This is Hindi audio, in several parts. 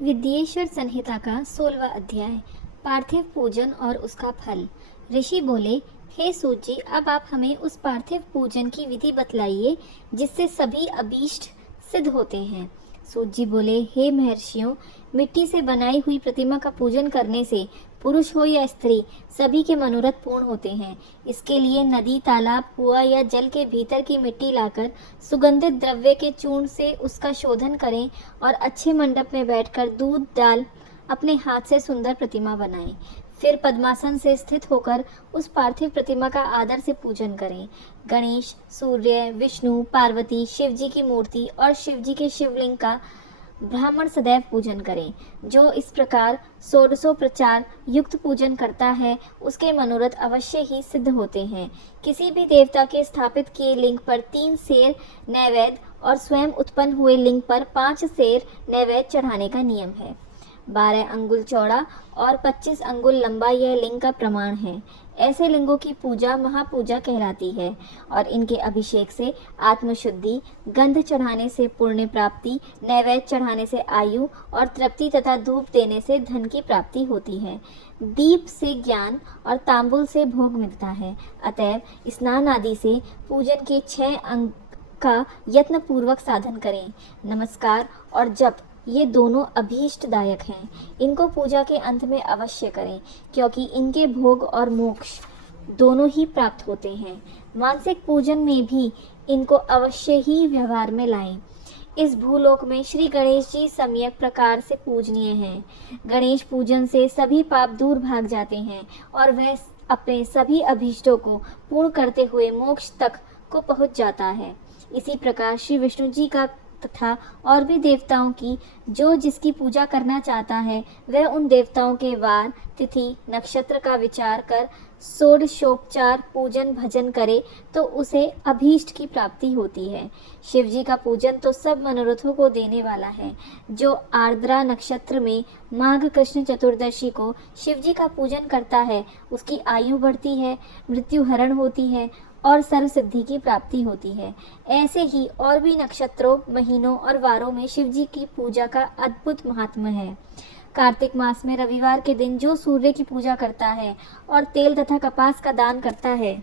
विद्येश्वर संहिता का 16वां अध्याय पार्थिव पूजन और उसका फल। ऋषि बोले, हे सूत जी, अब आप हमें उस पार्थिव पूजन की विधि बतलाइए जिससे सभी अभीष्ट सिद्ध होते हैं। सूत जी बोले, हे महर्षियों, मिट्टी से बनाई हुई प्रतिमा का पूजन करने से पुरुष हो या स्त्री सभी के मनोरथ पूर्ण होते हैं। इसके लिए नदी, तालाब, कुआं या जल के भीतर की मिट्टी लाकर सुगंधित द्रव्य के चूर्ण से उसका शोधन करें और अच्छे मंडप में बैठकर दूध डाल अपने हाथ से सुंदर प्रतिमा बनाएं। फिर पद्मासन से स्थित होकर उस पार्थिव प्रतिमा का आदर से पूजन करें। गणेश, सूर्य, विष्णु, पार्वती, शिव जी की मूर्ति और शिव जी के शिवलिंग का ब्राह्मण सदैव पूजन करें। जो इस प्रकार षोडशोपचार युक्त पूजन करता है उसके मनोरथ अवश्य ही सिद्ध होते हैं। किसी भी देवता के स्थापित किए लिंग पर 3 सेर नैवेद्य और स्वयं उत्पन्न हुए लिंग पर 5 सेर नैवेद्य चढ़ाने का नियम है। 12 अंगुल चौड़ा और 25 अंगुल लंबा यह लिंग का प्रमाण है। ऐसे लिंगों की पूजा महापूजा कहलाती है और इनके अभिषेक से आत्मशुद्धि, गंध चढ़ाने से पुण्य प्राप्ति, नैवेद्य चढ़ाने से आयु और तृप्ति तथा धूप देने से धन की प्राप्ति होती है। दीप से ज्ञान और तांबुल से भोग मिलता है। अतएव स्नान आदि से पूजन के 6 अंग का यत्न पूर्वक साधन करें। नमस्कार और जप ये दोनों अभीष्टदायक हैं। इनको पूजा के अंत में अवश्य करें, क्योंकि इनके भोग और मोक्ष दोनों ही प्राप्त होते हैं। मानसिक पूजन में भी इनको अवश्य ही व्यवहार में लाएं। इस भूलोक में श्री गणेश जी सम्यक प्रकार से पूजनीय हैं। गणेश पूजन से सभी पाप दूर भाग जाते हैं और वह अपने सभी अभीष्टों को पूर्ण करते हुए मोक्ष तक को पहुँच जाता है। इसी प्रकार श्री विष्णु जी का तथा और भी देवताओं की जो जिसकी पूजा करना चाहता है वह उन देवताओं के वार, तिथि, नक्षत्र का विचार कर षोडशोपचार पूजन भजन करे तो उसे अभीष्ट की प्राप्ति होती है। शिव जी का पूजन तो सब मनोरथों को देने वाला है। जो आर्द्रा नक्षत्र में माघ कृष्ण चतुर्दशी को शिव जी का पूजन करता है उसकी आयु बढ़ती है, मृत्यु हरण होती है और सर्व सिद्धि की प्राप्ति होती है। ऐसे ही और भी नक्षत्रों, महीनों और वारों में शिव जी की पूजा का अद्भुत महात्म्य है। कार्तिक मास में रविवार के दिन जो सूर्य की पूजा करता है और तेल तथा कपास का दान करता है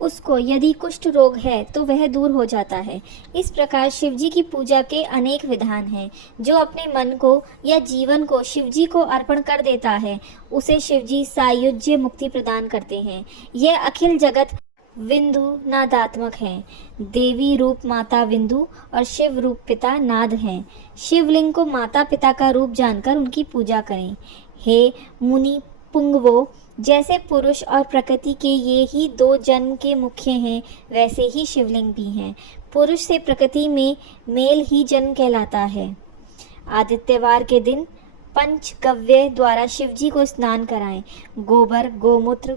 उसको यदि कुष्ठ रोग है तो वह दूर हो जाता है। इस प्रकार शिव जी की पूजा के अनेक विधान हैं। जो अपने मन को या जीवन को शिव जी को अर्पण कर देता है उसे शिव जी सायुज्य मुक्ति प्रदान करते हैं। यह अखिल जगत विंदु नादात्मक हैं। देवी रूप माता विंदु और शिव रूप पिता नाद हैं। शिवलिंग को माता पिता का रूप जानकर उनकी पूजा करें। हे मुनि पुंगवो, जैसे पुरुष और प्रकृति के ये ही 2 जन्म के मुख्य हैं वैसे ही शिवलिंग भी हैं। पुरुष से प्रकृति में मेल ही जन्म कहलाता है। आदित्यवार के दिन पंचगव्य द्वारा शिव जी को स्नान कराएं। गोबर, गोमूत्र,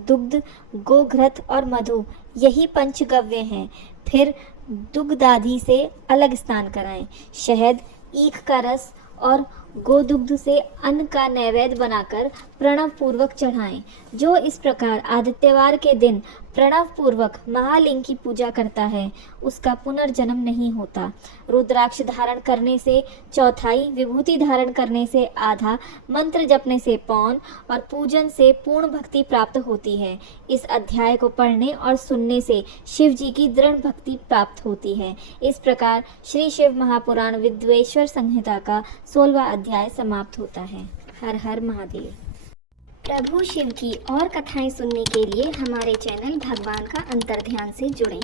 दुग्ध, गोघृत और मधु यही पंचगव्य हैं। फिर दुग्धादि से अलग स्नान कराएं। शहद, ईख का रस और गोदुग्ध से अन्न का नैवेद्य बनाकर प्रणव पूर्वक चढ़ाएं। जो इस प्रकार आदित्यवार के दिन प्रणव पूर्वक महालिंग की पूजा करता है उसका पुनर्जन्म नहीं होता। रुद्राक्ष धारण करने से चौथाई, विभूति धारण करने से आधा, मंत्र जपने से पौन और पूजन से पूर्ण भक्ति प्राप्त होती है। इस अध्याय को पढ़ने और सुनने से शिव जी की दृढ़ भक्ति प्राप्त होती है। इस प्रकार श्री शिव महापुराण विद्येश्वर संहिता का 16वां अध्याय समाप्त होता है। हर हर महादेव। प्रभु शिव की और कथाएं सुनने के लिए हमारे चैनल भगवान का अंतर्ध्यान से जुड़ें।